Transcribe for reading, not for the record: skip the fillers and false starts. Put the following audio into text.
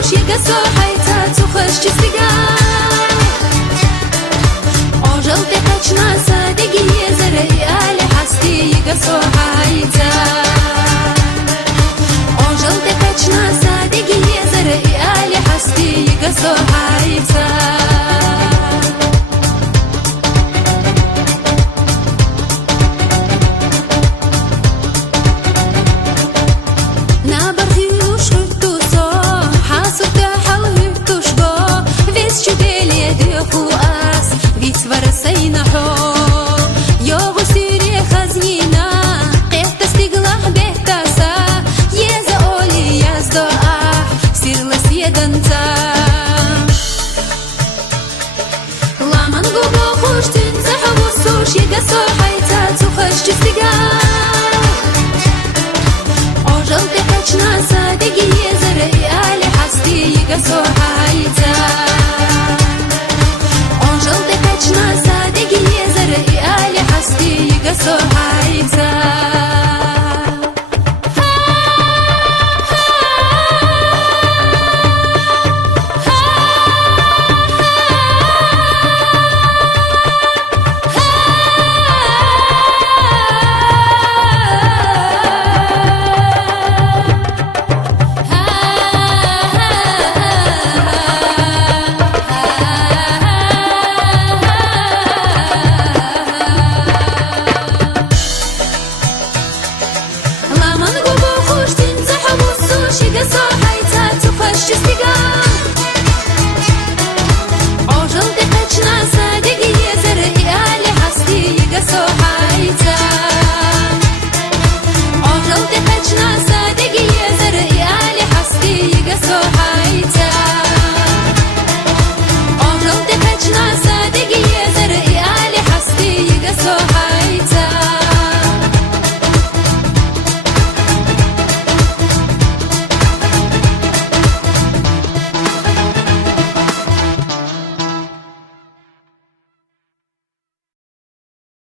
خوش يقصو حيتا تخش جستقا عجل تقچنا صادقي زرعي آلي حستي يقصو حيتا عجل تقچنا صادقي زرعي آلي حستي يقصو حيتا يقصو حيتا تخش جستقا عجل تقچنا صادقي زرعي آلي حستي يقصو حيتا عجل تقچنا صادقي زرعي آلي حستي يقصو حيتا يقصو حيتا تخش جستقا عجل تقچنا صادقي زرعي آلي حستي يقصو